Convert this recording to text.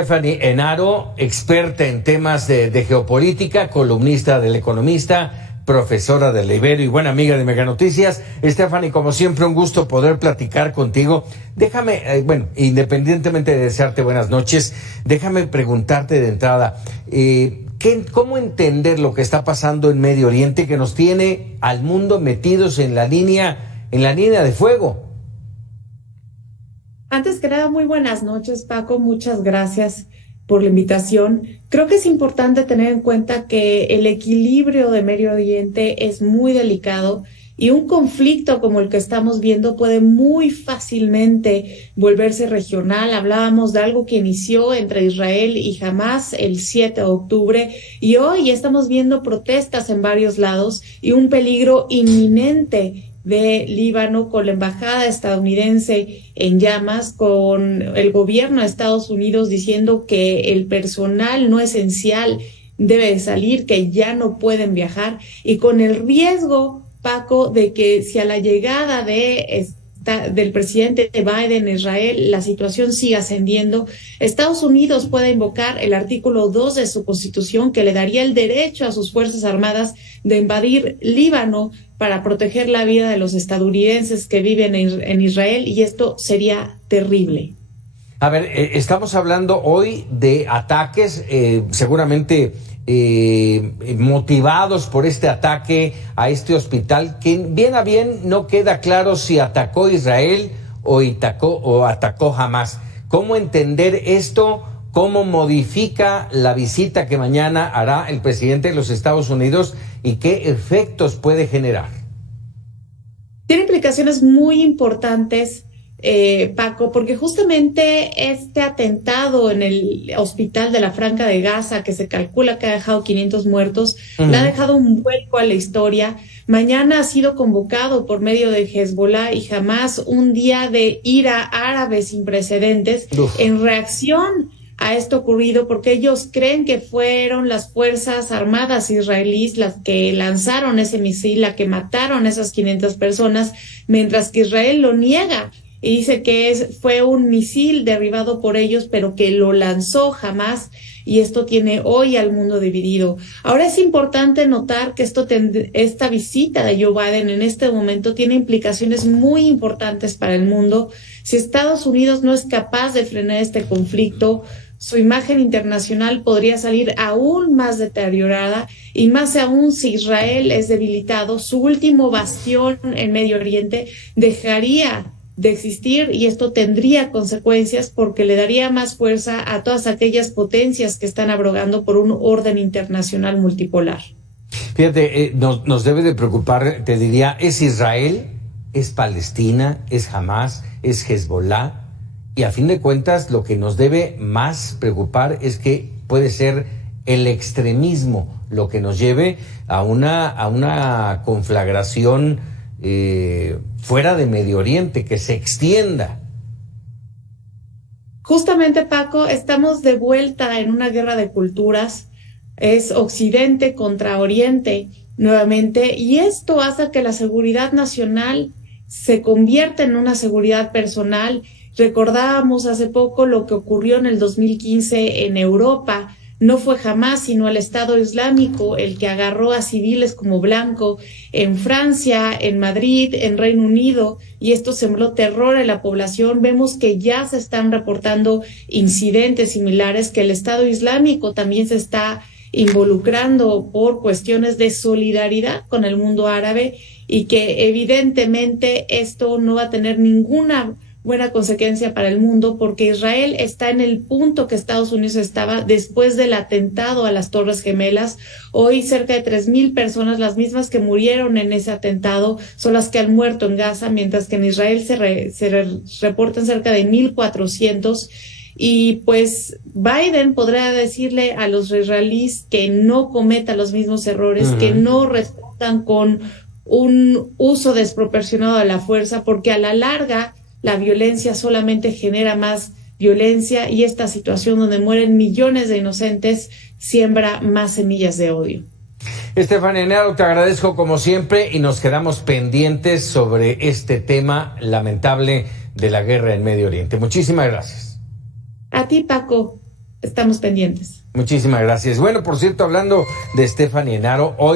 Stephanie Enaro, experta en temas de geopolítica, columnista del Economista, profesora del Ibero y buena amiga de Mega Noticias. Stephanie, como siempre, un gusto poder platicar contigo. Déjame, independientemente de desearte buenas noches, déjame preguntarte de entrada, ¿cómo entender lo que está pasando en Medio Oriente que nos tiene al mundo metidos en la línea de fuego? Antes que nada, muy buenas noches, Paco. Muchas gracias por la invitación. Creo que es importante tener en cuenta que el equilibrio de Medio Oriente es muy delicado y un conflicto como el que estamos viendo puede muy fácilmente volverse regional. Hablábamos de algo que inició entre Israel y Hamás el 7 de octubre y hoy estamos viendo protestas en varios lados y un peligro inminente de Líbano, con la embajada estadounidense en llamas, con el gobierno de Estados Unidos diciendo que el personal no esencial debe salir, que ya no pueden viajar, y con el riesgo, Paco, de que si a la llegada del presidente Biden a Israel la situación siga ascendiendo, Estados Unidos pueda invocar el artículo 2 de su Constitución, que le daría el derecho a sus Fuerzas Armadas de invadir Líbano para proteger la vida de los estadounidenses que viven en Israel, y esto sería terrible. A ver, estamos hablando hoy de ataques, seguramente motivados por este ataque a este hospital, que bien a bien no queda claro si atacó Israel o atacó Hamás. ¿Cómo entender esto? ¿Cómo modifica la visita que mañana hará el presidente de los Estados Unidos y qué efectos puede generar? Tiene implicaciones muy importantes, Paco, porque justamente este atentado en el hospital de la Franja de Gaza, que se calcula que ha dejado 500 muertos, le ha dejado un vuelco a la historia. Mañana ha sido convocado por medio de Hezbollah y Hamás un día de ira árabe sin precedentes en reacción a esto ocurrido, porque ellos creen que fueron las Fuerzas Armadas israelíes las que lanzaron ese misil, las que mataron a esas 500 personas, mientras que Israel lo niega y dice que fue un misil derribado por ellos, pero que lo lanzó Hamás, y esto tiene hoy al mundo dividido. Ahora es importante notar que esta visita de Joe Biden en este momento tiene implicaciones muy importantes para el mundo. Si Estados Unidos no es capaz de frenar este conflicto, su imagen internacional podría salir aún más deteriorada, y más aún si Israel es debilitado, su último bastión en Medio Oriente dejaría de existir, y esto tendría consecuencias porque le daría más fuerza a todas aquellas potencias que están abrogando por un orden internacional multipolar. Fíjate, nos debe de preocupar, te diría, ¿es Israel? ¿Es Palestina? ¿Es Hamás? ¿Es Hezbollah? Y a fin de cuentas, lo que nos debe más preocupar es que puede ser el extremismo lo que nos lleve a una conflagración fuera de Medio Oriente, que se extienda. Justamente, Paco, estamos de vuelta en una guerra de culturas. Es Occidente contra Oriente nuevamente, y esto hace que la seguridad nacional se convierta en una seguridad personal. Recordábamos hace poco lo que ocurrió en el 2015 en Europa. No fue Hamás, sino el Estado Islámico el que agarró a civiles como blanco en Francia, en Madrid, en Reino Unido, y esto sembró terror en la población. Vemos que ya se están reportando incidentes similares, que el Estado Islámico también se está involucrando por cuestiones de solidaridad con el mundo árabe, y que evidentemente esto no va a tener ninguna buena consecuencia para el mundo, porque Israel está en el punto que Estados Unidos estaba después del atentado a las Torres Gemelas. Hoy cerca de 3,000 personas, las mismas que murieron en ese atentado, son las que han muerto en Gaza, mientras que en Israel se reportan cerca de 1,400. Y pues Biden podrá decirle a los israelíes que no cometan los mismos errores, que no respondan con un uso desproporcionado de la fuerza, porque a la larga la violencia solamente genera más violencia, y esta situación donde mueren millones de inocentes siembra más semillas de odio. Stephanie Enaro, te agradezco como siempre y nos quedamos pendientes sobre este tema lamentable de la guerra en Medio Oriente. Muchísimas gracias. A ti, Paco. estamos pendientes. Muchísimas gracias. Bueno, por cierto, hablando de Stephanie Enaro, hoy